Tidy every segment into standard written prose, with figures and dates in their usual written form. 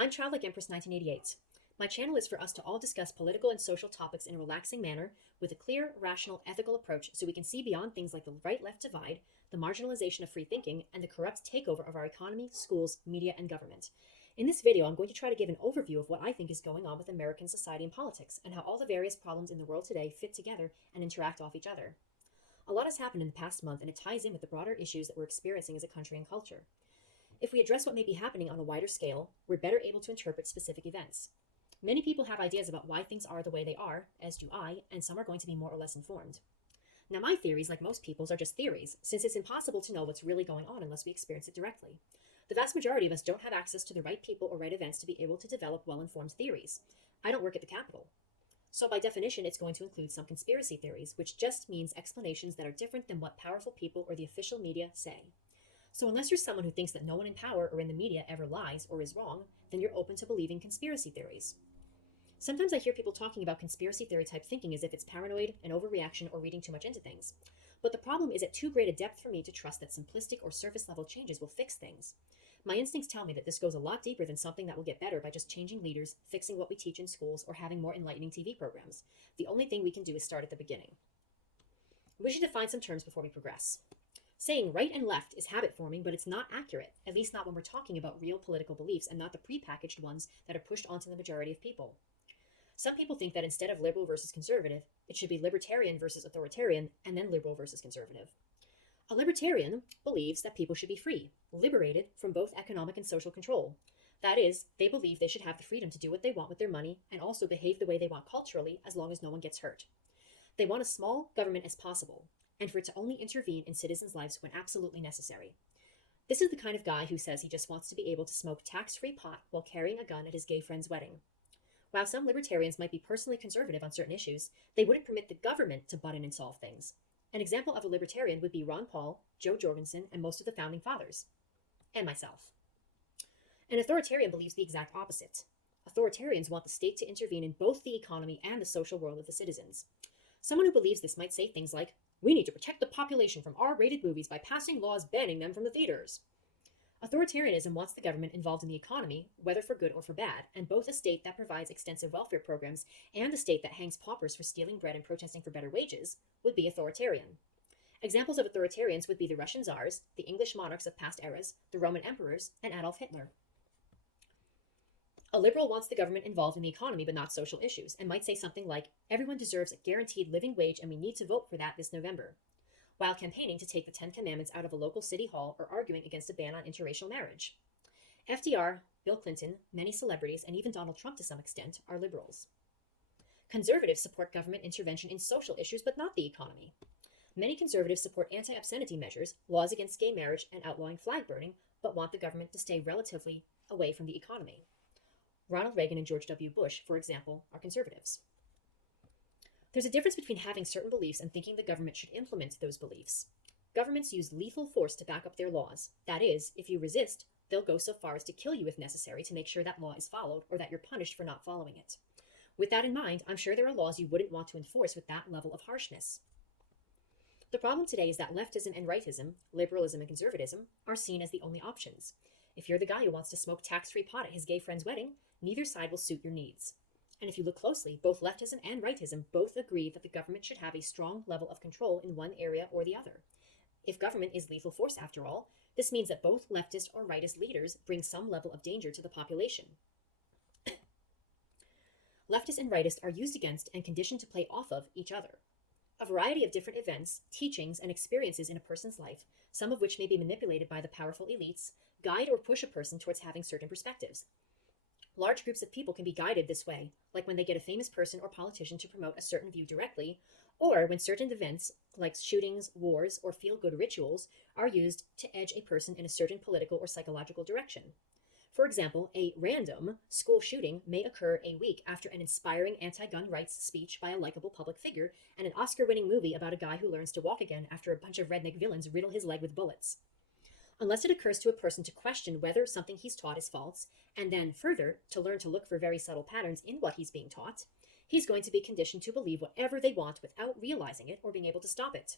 I'm Childlike Empress 1988. My channel is for us to all discuss political and social topics in a relaxing manner with a clear, rational, ethical approach so we can see beyond things like the right left divide, the marginalization of free thinking, and the corrupt takeover of our economy, schools, media, and government. In this video, I'm going to try to give an overview of what I think is going on with American society and politics, and how all the various problems in the world today fit together and interact off each other. A lot has happened in the past month, and it ties in with the broader issues that we're experiencing as a country and culture. If we address what may be happening on a wider scale, we're better able to interpret specific events. Many people have ideas about why things are the way they are, as do I, and some are going to be more or less informed. Now, my theories, like most people's, are just theories, since it's impossible to know what's really going on unless we experience it directly. The vast majority of us don't have access to the right people or right events to be able to develop well-informed theories. I don't work at the Capitol. So by definition, it's going to include some conspiracy theories, which just means explanations that are different than what powerful people or the official media say. So unless you're someone who thinks that no one in power or in the media ever lies or is wrong, then you're open to believing conspiracy theories. Sometimes I hear people talking about conspiracy theory type thinking as if it's paranoid, an overreaction, or reading too much into things. But the problem is at too great a depth for me to trust that simplistic or surface level changes will fix things. My instincts tell me that this goes a lot deeper than something that will get better by just changing leaders, fixing what we teach in schools, or having more enlightening TV programs. The only thing we can do is start at the beginning. We should define some terms before we progress. Saying right and left is habit forming, but it's not accurate, at least not when we're talking about real political beliefs and not the prepackaged ones that are pushed onto the majority of people. Some people think that instead of liberal versus conservative, it should be libertarian versus authoritarian, and then liberal versus conservative. A libertarian believes that people should be free, liberated from both economic and social control. That is, they believe they should have the freedom to do what they want with their money and also behave the way they want culturally as long as no one gets hurt. They want as small government as possible, and for it to only intervene in citizens' lives when absolutely necessary. This is the kind of guy who says he just wants to be able to smoke tax-free pot while carrying a gun at his gay friend's wedding. While some libertarians might be personally conservative on certain issues, they wouldn't permit the government to butt in and solve things. An example of a libertarian would be Ron Paul, Joe Jorgensen, and most of the founding fathers. And myself. An authoritarian believes the exact opposite. Authoritarians want the state to intervene in both the economy and the social world of the citizens. Someone who believes this might say things like, "We need to protect the population from R-rated movies by passing laws banning them from the theaters." Authoritarianism wants the government involved in the economy, whether for good or for bad, and both a state that provides extensive welfare programs and a state that hangs paupers for stealing bread and protesting for better wages would be authoritarian. Examples of authoritarians would be the Russian czars, the English monarchs of past eras, the Roman emperors, and Adolf Hitler. A liberal wants the government involved in the economy but not social issues, and might say something like, "Everyone deserves a guaranteed living wage and we need to vote for that this November," while campaigning to take the Ten Commandments out of a local city hall or arguing against a ban on interracial marriage. FDR, Bill Clinton, many celebrities, and even Donald Trump to some extent, are liberals. Conservatives support government intervention in social issues but not the economy. Many conservatives support anti-obscenity measures, laws against gay marriage, and outlawing flag burning, but want the government to stay relatively away from the economy. Ronald Reagan and George W. Bush, for example, are conservatives. There's a difference between having certain beliefs and thinking the government should implement those beliefs. Governments use lethal force to back up their laws. That is, if you resist, they'll go so far as to kill you if necessary to make sure that law is followed or that you're punished for not following it. With that in mind, I'm sure there are laws you wouldn't want to enforce with that level of harshness. The problem today is that leftism and rightism, liberalism and conservatism, are seen as the only options. If you're the guy who wants to smoke tax-free pot at his gay friend's wedding, neither side will suit your needs. And if you look closely, both leftism and rightism both agree that the government should have a strong level of control in one area or the other. If government is lethal force after all, this means that both leftist or rightist leaders bring some level of danger to the population. Leftists and rightists are used against and conditioned to play off of each other. A variety of different events, teachings, and experiences in a person's life, some of which may be manipulated by the powerful elites, guide or push a person towards having certain perspectives. Large groups of people can be guided this way, like when they get a famous person or politician to promote a certain view directly, or when certain events, like shootings, wars, or feel-good rituals, are used to edge a person in a certain political or psychological direction. For example, a random school shooting may occur a week after an inspiring anti-gun rights speech by a likable public figure and an Oscar-winning movie about a guy who learns to walk again after a bunch of redneck villains riddle his leg with bullets. Unless it occurs to a person to question whether something he's taught is false, and then further, to learn to look for very subtle patterns in what he's being taught, he's going to be conditioned to believe whatever they want without realizing it or being able to stop it.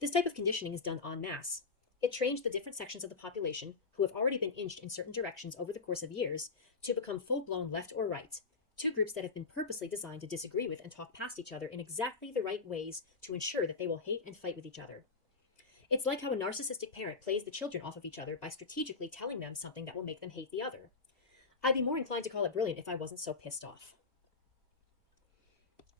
This type of conditioning is done en masse. It trained the different sections of the population who have already been inched in certain directions over the course of years to become full-blown left or right, two groups that have been purposely designed to disagree with and talk past each other in exactly the right ways to ensure that they will hate and fight with each other. It's like how a narcissistic parent plays the children off of each other by strategically telling them something that will make them hate the other. I'd be more inclined to call it brilliant if I wasn't so pissed off.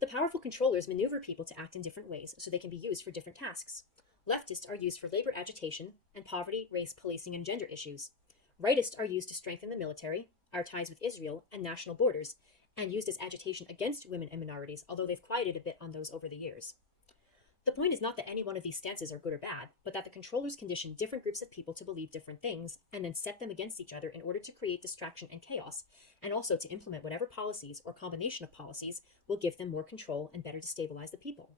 The powerful controllers maneuver people to act in different ways so they can be used for different tasks. Leftists are used for labor agitation and poverty, race, policing, and gender issues. Rightists are used to strengthen the military, our ties with Israel, and national borders, and used as agitation against women and minorities, although they've quieted a bit on those over the years. The point is not that any one of these stances are good or bad, but that the controllers condition different groups of people to believe different things, and then set them against each other in order to create distraction and chaos, and also to implement whatever policies or combination of policies will give them more control and better destabilize the people.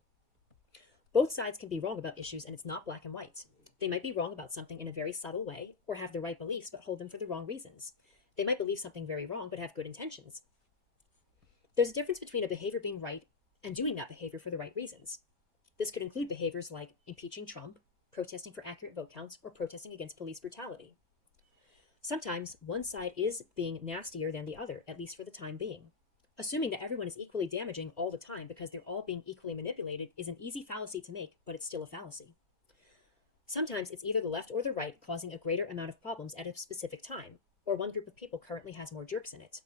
Both sides can be wrong about issues, and it's not black and white. They might be wrong about something in a very subtle way, or have the right beliefs but hold them for the wrong reasons. They might believe something very wrong but have good intentions. There's a difference between a behavior being right and doing that behavior for the right reasons. This could include behaviors like impeaching Trump, protesting for accurate vote counts, or protesting against police brutality. Sometimes one side is being nastier than the other, at least for the time being. Assuming that everyone is equally damaging all the time because they're all being equally manipulated is an easy fallacy to make, but it's still a fallacy. Sometimes it's either the left or the right causing a greater amount of problems at a specific time, or one group of people currently has more jerks in it.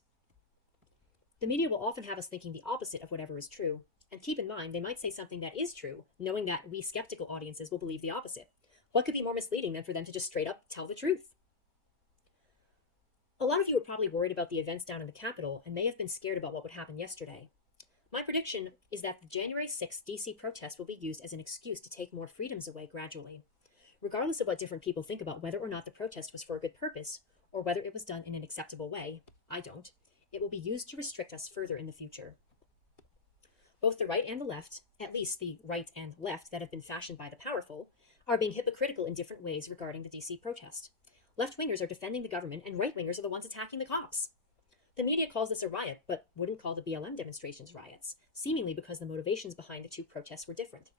The media will often have us thinking the opposite of whatever is true, and keep in mind they might say something that is true, knowing that we skeptical audiences will believe the opposite. What could be more misleading than for them to just straight up tell the truth? A lot of you are probably worried about the events down in the Capitol and may have been scared about what would happen yesterday. My prediction is that the January 6th DC protest will be used as an excuse to take more freedoms away gradually. Regardless of what different people think about whether or not the protest was for a good purpose, or whether it was done in an acceptable way, I don't, it will be used to restrict us further in the future. Both the right and the left, at least the right and left that have been fashioned by the powerful, are being hypocritical in different ways regarding the DC protest. Left-wingers are defending the government, and right-wingers are the ones attacking the cops. The media calls this a riot, but wouldn't call the BLM demonstrations riots, seemingly because the motivations behind the two protests were different.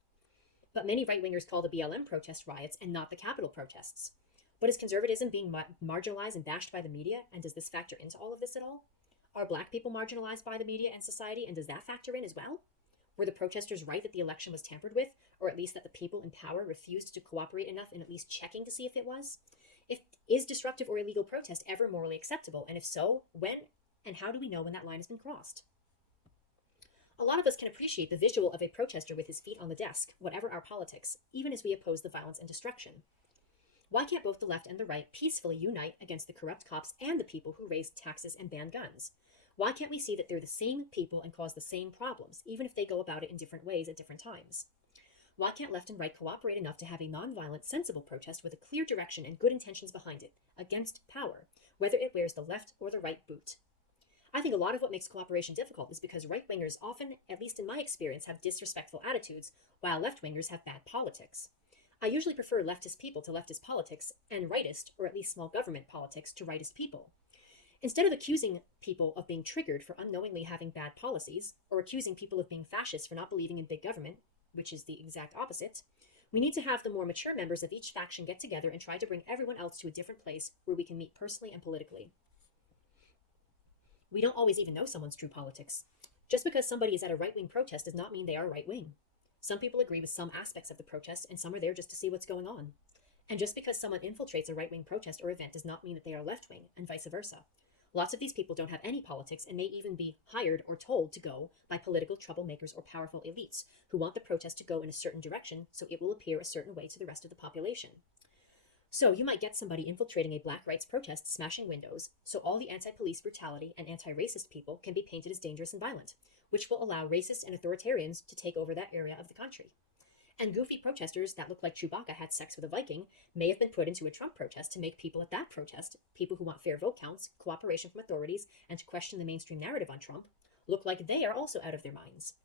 But many right-wingers call the BLM protest riots and not the Capitol protests. But is conservatism being marginalized and bashed by the media, and does this factor into all of this at all? Are black people marginalized by the media and society, and does that factor in as well? Were the protesters right that the election was tampered with, or at least that the people in power refused to cooperate enough in at least checking to see if it was? Is disruptive or illegal protest ever morally acceptable? And if so, when and how do we know when that line has been crossed? A lot of us can appreciate the visual of a protester with his feet on the desk, whatever our politics, even as we oppose the violence and destruction. Why can't both the left and the right peacefully unite against the corrupt cops and the people who raise taxes and ban guns? Why can't we see that they're the same people and cause the same problems, even if they go about it in different ways at different times? Why can't left and right cooperate enough to have a nonviolent, sensible protest with a clear direction and good intentions behind it, against power, whether it wears the left or the right boot? I think a lot of what makes cooperation difficult is because right-wingers often, at least in my experience, have disrespectful attitudes, while left-wingers have bad politics. I usually prefer leftist people to leftist politics, and rightist, or at least small government politics, to rightist people. Instead of accusing people of being triggered for unknowingly having bad policies, or accusing people of being fascist for not believing in big government, which is the exact opposite, we need to have the more mature members of each faction get together and try to bring everyone else to a different place where we can meet personally and politically. We don't always even know someone's true politics. Just because somebody is at a right-wing protest does not mean they are right-wing. Some people agree with some aspects of the protest, and some are there just to see what's going on. And just because someone infiltrates a right-wing protest or event does not mean that they are left-wing, and vice versa. Lots of these people don't have any politics and may even be hired or told to go by political troublemakers or powerful elites who want the protest to go in a certain direction so it will appear a certain way to the rest of the population. So you might get somebody infiltrating a black rights protest, smashing windows, so all the anti-police brutality and anti-racist people can be painted as dangerous and violent, which will allow racists and authoritarians to take over that area of the country. And goofy protesters that look like Chewbacca had sex with a Viking may have been put into a Trump protest to make people at that protest, people who want fair vote counts, cooperation from authorities, and to question the mainstream narrative on Trump, look like they are also out of their minds.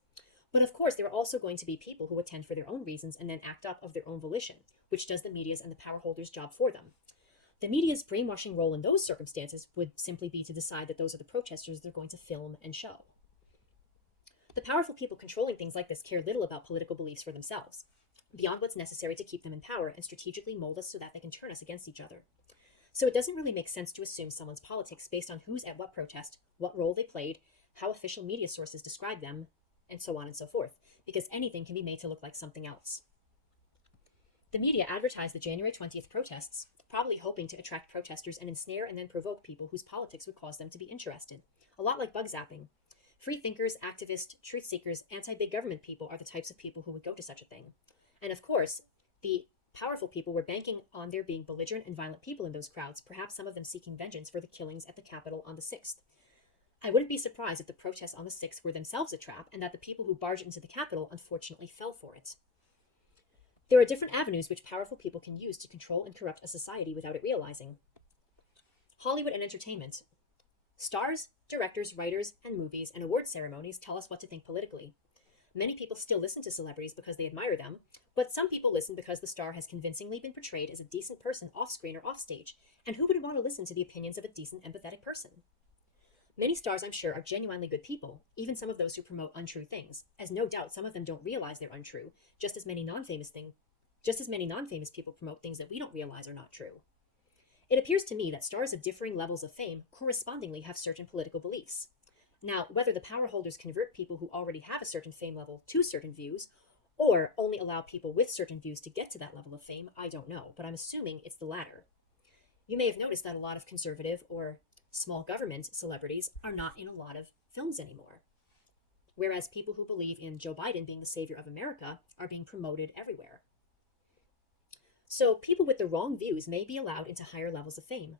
But of course, there are also going to be people who attend for their own reasons and then act up of their own volition, which does the media's and the power holders' job for them. The media's brainwashing role in those circumstances would simply be to decide that those are the protesters they're going to film and show. The powerful people controlling things like this care little about political beliefs for themselves. beyond what's necessary to keep them in power and strategically mold us so that they can turn us against each other. So it doesn't really make sense to assume someone's politics based on who's at what protest, what role they played, how official media sources describe them, and so on and so forth, because anything can be made to look like something else. The media advertised the January 20th protests, probably hoping to attract protesters and ensnare and then provoke people whose politics would cause them to be interested. A lot like bug zapping. Free thinkers, activists, truth seekers, anti-big government people are the types of people who would go to such a thing. And of course, the powerful people were banking on there being belligerent and violent people in those crowds, perhaps some of them seeking vengeance for the killings at the Capitol on the 6th. I wouldn't be surprised if the protests on the 6th were themselves a trap and that the people who barged into the Capitol unfortunately fell for it. There are different avenues which powerful people can use to control and corrupt a society without it realizing. Hollywood and entertainment. Stars, directors, writers, and movies and award ceremonies tell us what to think politically. Many people still listen to celebrities because they admire them, but some people listen because the star has convincingly been portrayed as a decent person off-screen or off-stage, and who wouldn't want to listen to the opinions of a decent, empathetic person? Many stars, I'm sure, are genuinely good people, even some of those who promote untrue things, as no doubt some of them don't realize they're untrue, just as many non-famous people promote things that we don't realize are not true. It appears to me that stars of differing levels of fame correspondingly have certain political beliefs. Now, whether the power holders convert people who already have a certain fame level to certain views, or only allow people with certain views to get to that level of fame, I don't know, but I'm assuming it's the latter. You may have noticed that a lot of conservative or small government celebrities are not in a lot of films anymore, whereas people who believe in Joe Biden being the savior of America are being promoted everywhere. So people with the wrong views may be allowed into higher levels of fame,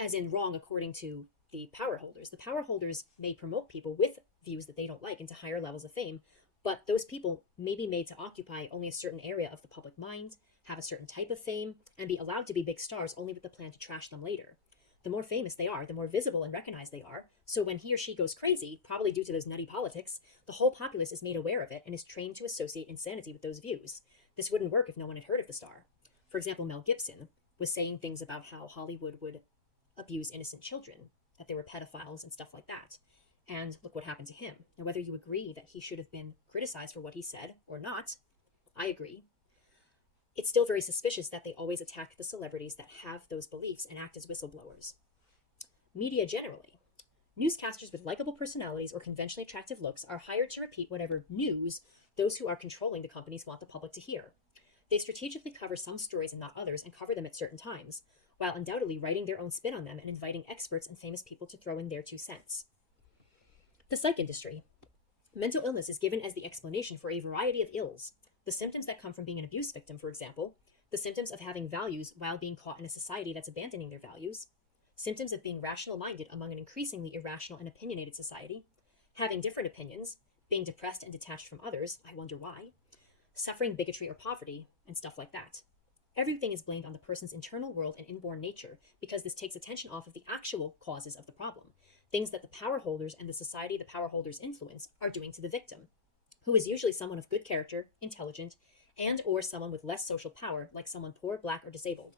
as in wrong according to the power holders. The power holders may promote people with views that they don't like into higher levels of fame, but those people may be made to occupy only a certain area of the public mind, have a certain type of fame, and be allowed to be big stars only with the plan to trash them later. The more famous they are, the more visible and recognized they are, so when he or she goes crazy, probably due to those nutty politics, the whole populace is made aware of it and is trained to associate insanity with those views. This wouldn't work if no one had heard of the star. For example, Mel Gibson was saying things about how Hollywood would abuse innocent children, that they were pedophiles and stuff like that. And look what happened to him. Now, whether you agree that he should have been criticized for what he said or not, I agree. It's still very suspicious that they always attack the celebrities that have those beliefs and act as whistleblowers. Media generally. Newscasters with likable personalities or conventionally attractive looks are hired to repeat whatever news those who are controlling the companies want the public to hear. They strategically cover some stories and not others and cover them at certain times, while undoubtedly writing their own spin on them and inviting experts and famous people to throw in their 2 cents. The psych industry. Mental illness is given as the explanation for a variety of ills. The symptoms that come from being an abuse victim, for example, the symptoms of having values while being caught in a society that's abandoning their values, symptoms of being rational-minded among an increasingly irrational and opinionated society, having different opinions, being depressed and detached from others, I wonder why, suffering bigotry or poverty, and stuff like that. Everything is blamed on the person's internal world and inborn nature because this takes attention off of the actual causes of the problem, things that the power holders and the society the power holders influence are doing to the victim, who is usually someone of good character, intelligent, and or someone with less social power, like someone poor, black, or disabled.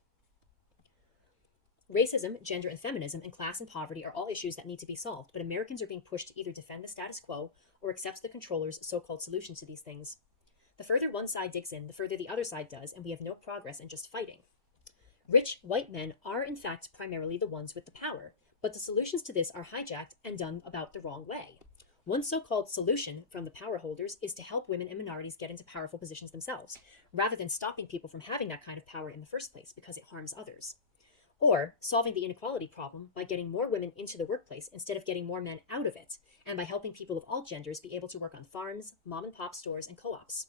Racism, gender and feminism, and class and poverty are all issues that need to be solved, but Americans are being pushed to either defend the status quo or accept the controllers' so-called solution to these things. The further one side digs in, the further the other side does, and we have no progress and just fighting. Rich, white men are, in fact, primarily the ones with the power, but the solutions to this are hijacked and done about the wrong way. One so-called solution from the power holders is to help women and minorities get into powerful positions themselves, rather than stopping people from having that kind of power in the first place because it harms others. Or solving the inequality problem by getting more women into the workplace instead of getting more men out of it, and by helping people of all genders be able to work on farms, mom-and-pop stores, and co-ops.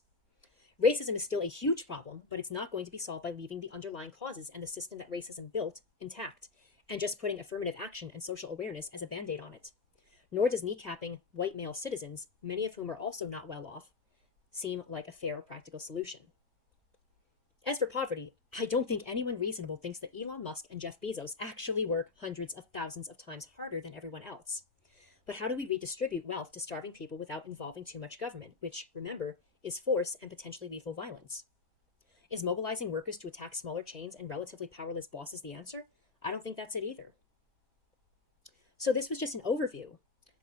Racism is still a huge problem, but it's not going to be solved by leaving the underlying causes and the system that racism built intact, and just putting affirmative action and social awareness as a band-aid on it. Nor does kneecapping white male citizens, many of whom are also not well off, seem like a fair or practical solution. As for poverty, I don't think anyone reasonable thinks that Elon Musk and Jeff Bezos actually work hundreds of thousands of times harder than everyone else. But how do we redistribute wealth to starving people without involving too much government, which, remember, is force and potentially lethal violence? Is mobilizing workers to attack smaller chains and relatively powerless bosses the answer? I don't think that's it either. So this was just an overview.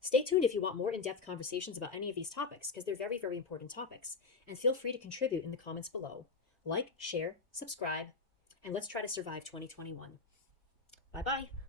Stay tuned if you want more in depth conversations about any of these topics, because they're very, very important topics. And feel free to contribute in the comments below. Like, share, subscribe, and let's try to survive 2021. Bye bye.